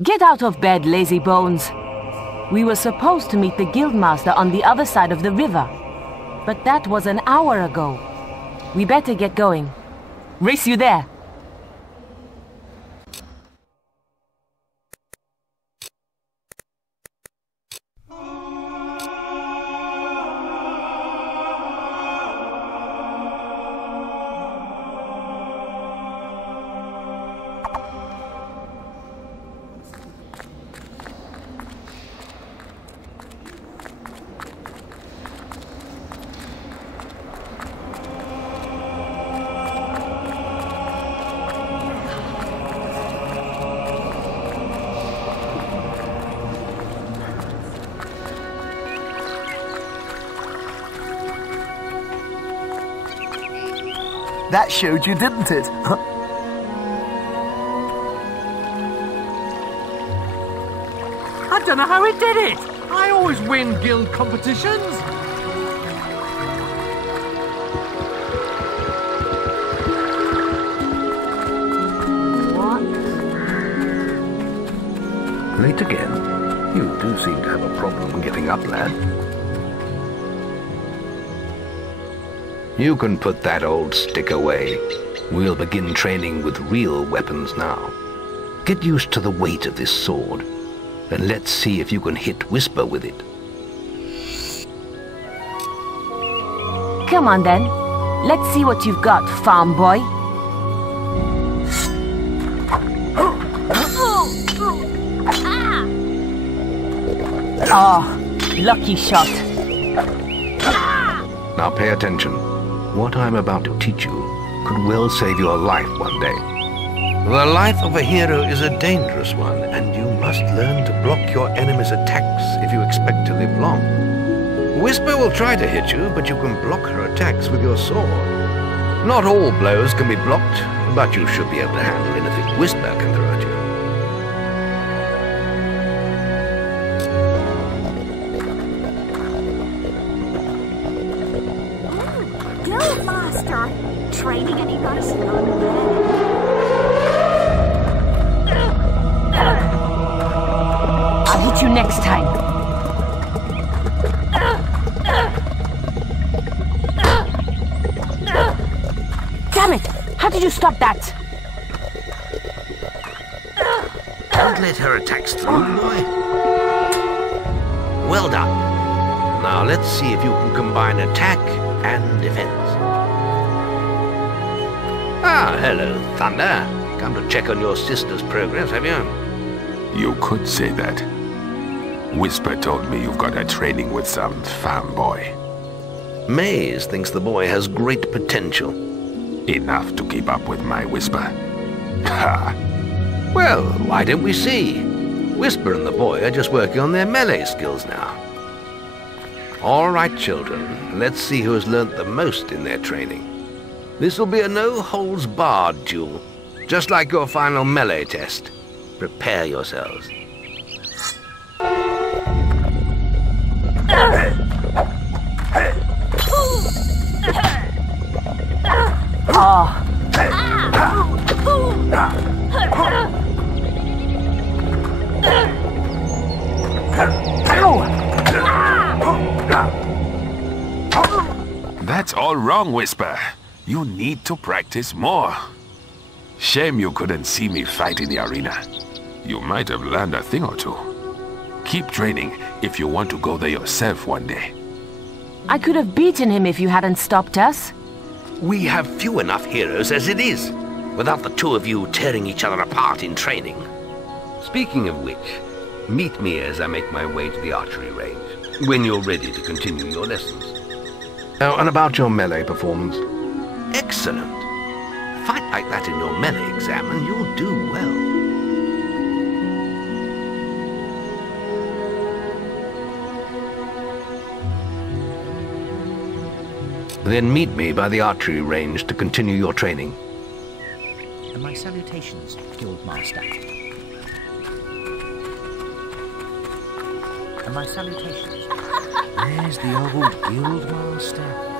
Get out of bed, lazy bones. We were supposed to meet the guildmaster on the other side of the river. But that was an hour ago. We better get going. Race you there. That showed you, didn't it? I don't know how he did it! I always win guild competitions! What? Late again? You do seem to have a problem getting up, lad. You can put that old stick away. We'll begin training with real weapons now. Get used to the weight of this sword, and let's see if you can hit Whisper with it. Come on then. Let's see what you've got, farm boy. Oh, lucky shot. Now pay attention. What I'm about to teach you could well save your life one day. The life of a hero is a dangerous one, and you must learn to block your enemy's attacks if you expect to live long. Whisper will try to hit you, but you can block her attacks with your sword. Not all blows can be blocked, but you should be able to handle anything Whisper can throw at you. Guildmaster! Training any nice young men? I'll hit you next time. Damn it! How did you stop that? Don't let her attacks through, boy. Well done. Now let's see if you can combine attack and defense. Ah, hello, Thunder. Come to check on your sister's progress, have you? You could say that. Whisper told me you've got a training with some farm boy. Maze thinks the boy has great potential. Enough to keep up with my Whisper. Ha! Well, why don't we see? Whisper and the boy are just working on their melee skills now. All right, children, let's see who has learnt the most in their training. This will be a no-holds-barred duel, just like your final melee test. Prepare yourselves. Oh. That's all wrong, Whisper. You need to practice more. Shame you couldn't see me fight in the arena. You might have learned a thing or two. Keep training if you want to go there yourself one day. I could have beaten him if you hadn't stopped us. We have few enough heroes as it is, without the two of you tearing each other apart in training. Speaking of which, meet me as I make my way to the archery range, when you're ready to continue your lessons. Oh, and about your melee performance? Excellent. Fight like that in your melee exam and you'll do well. Then meet me by the archery range to continue your training. And my salutations, Guildmaster. And my salutations. There's the old Guildmaster.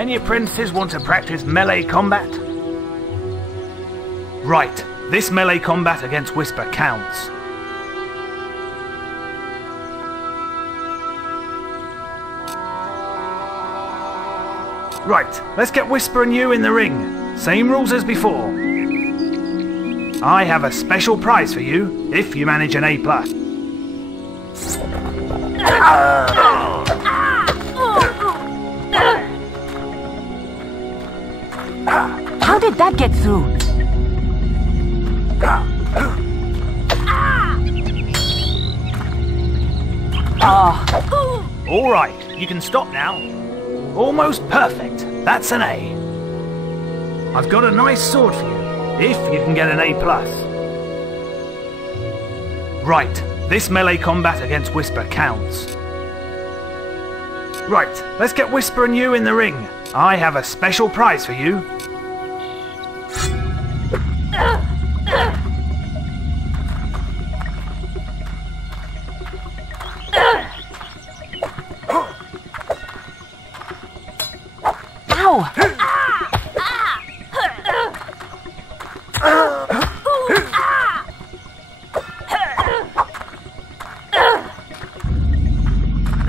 Any apprentices want to practice melee combat? Right, this melee combat against Whisper counts. Right, let's get Whisper and you in the ring. Same rules as before. I have a special prize for you if you manage an A+. How did that get through? All right, you can stop now. Almost perfect. That's an A. I've got a nice sword for you, if you can get an A+. Right, this melee combat against Whisper counts. Right, let's get Whisper and you in the ring. I have a special prize for you.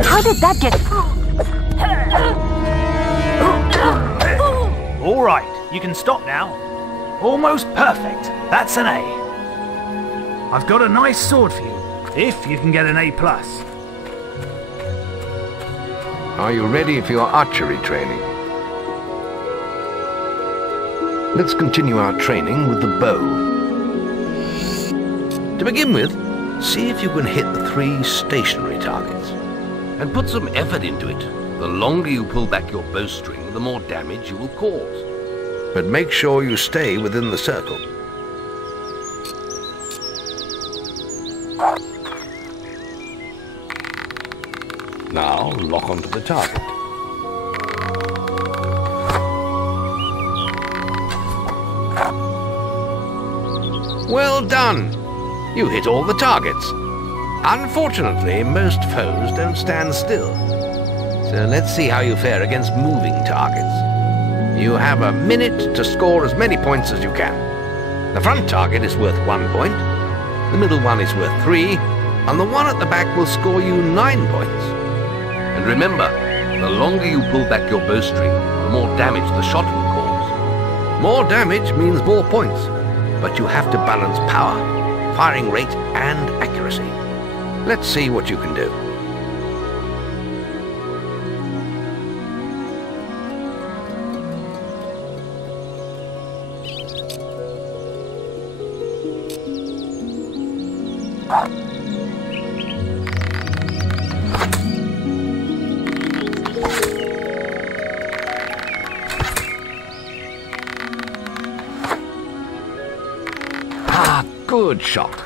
How did that get... All right, you can stop now. Almost perfect. That's an A. I've got a nice sword for you, if you can get an A+. Are you ready for your archery training? Let's continue our training with the bow. To begin with, see if you can hit the 3 stationary targets. And put some effort into it. The longer you pull back your bowstring, the more damage you will cause. But make sure you stay within the circle. Now lock onto the target. Well done! You hit all the targets. Unfortunately, most foes don't stand still. So let's see how you fare against moving targets. You have a minute to score as many points as you can. The front target is worth 1 point, the middle one is worth 3, and the one at the back will score you 9 points. And remember, the longer you pull back your bowstring, the more damage the shot will cause. More damage means more points, but you have to balance power, firing rate, and accuracy. Let's see what you can do. Good shot.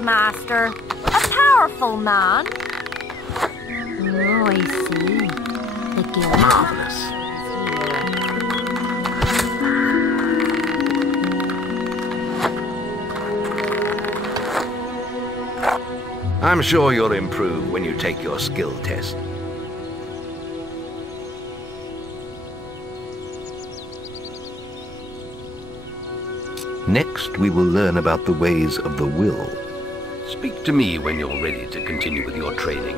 Master, a powerful man. Oh, I see. The guild. Marvelous. I'm sure you'll improve when you take your skill test. Next, we will learn about the ways of the will. Speak to me when you're ready to continue with your training.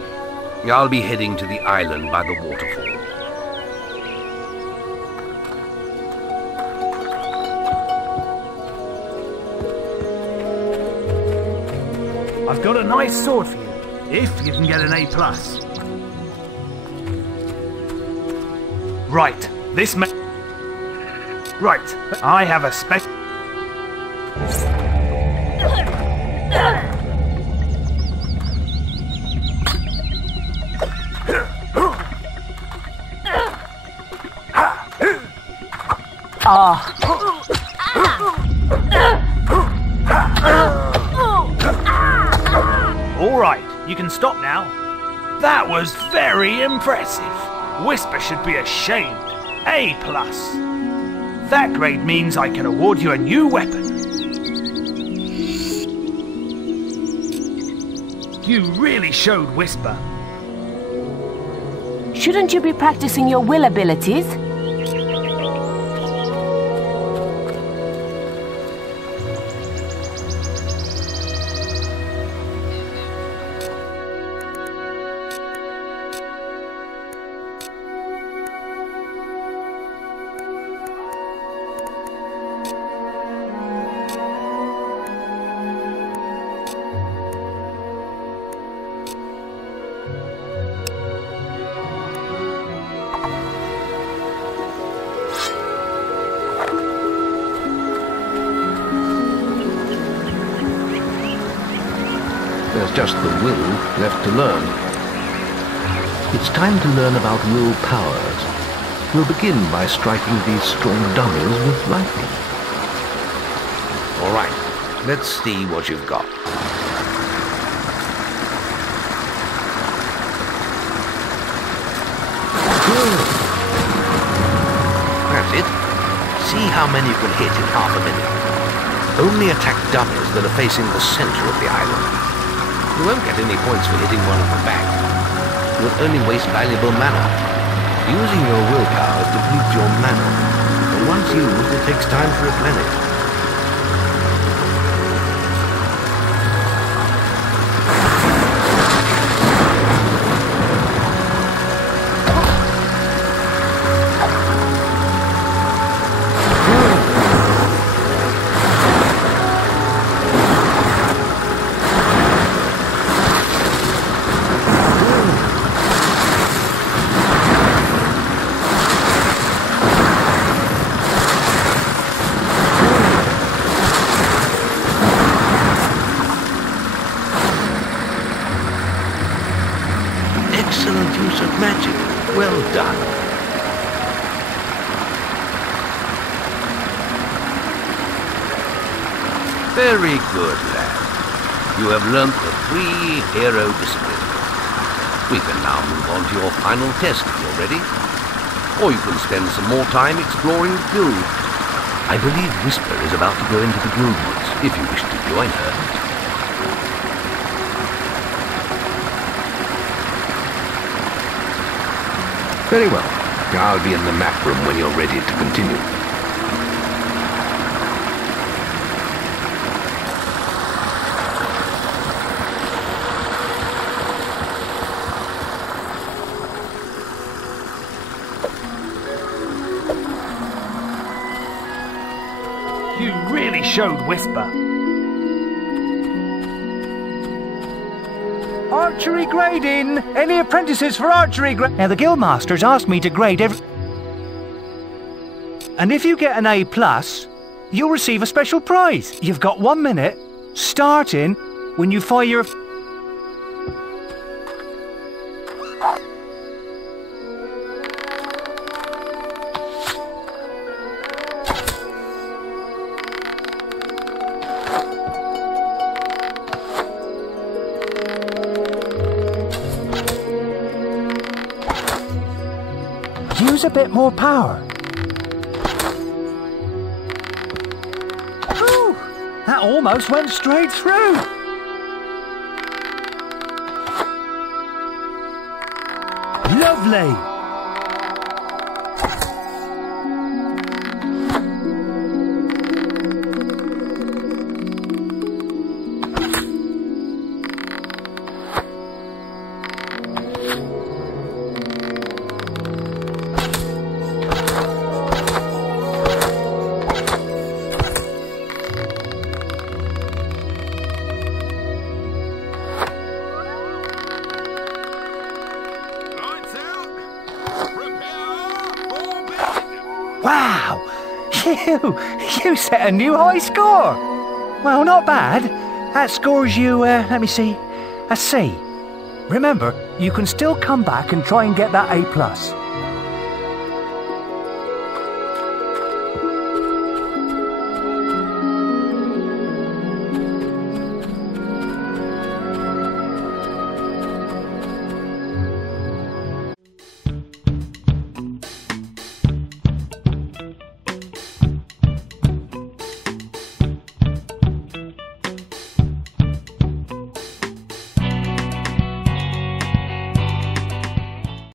I'll be heading to the island by the waterfall. I've got a nice sword for you, if you can get an A+. Right, this may... Right, I have a special... You can stop now. That was very impressive. Whisper should be ashamed. A+. That grade means I can award you a new weapon. You really showed Whisper. Shouldn't you be practicing your will abilities? There's just the will left to learn. It's time to learn about will powers. We'll begin by striking these strong dummies with lightning. All right, let's see what you've got. That's it. See how many you can hit in half a minute. Only attack dummies that are facing the center of the island. You won't get any points for hitting one of them back. You'll only waste valuable mana. Using your willpower depletes your mana, and once used, it takes time to replenish. Excellent use of magic. Well done. Very good, lad. You have learnt the 3 hero disciplines. We can now move on to your final test if you're ready. Or you can spend some more time exploring the guild. I believe Whisper is about to go into the guild woods, if you wish to join her. Very well. I'll be in the map room when you're ready to continue. You really showed Whisper. Archery grading! Any apprentices for archery grade? Now, the guildmasters asked me to grade every... And if you get an A+, you'll receive a special prize. You've got 1 minute, starting when you fire your... Use a bit more power. Ooh, that almost went straight through. Lovely. Wow! You set a new high score! Well, not bad. That scores you, let me see, a C. Remember, you can still come back and try and get that A+.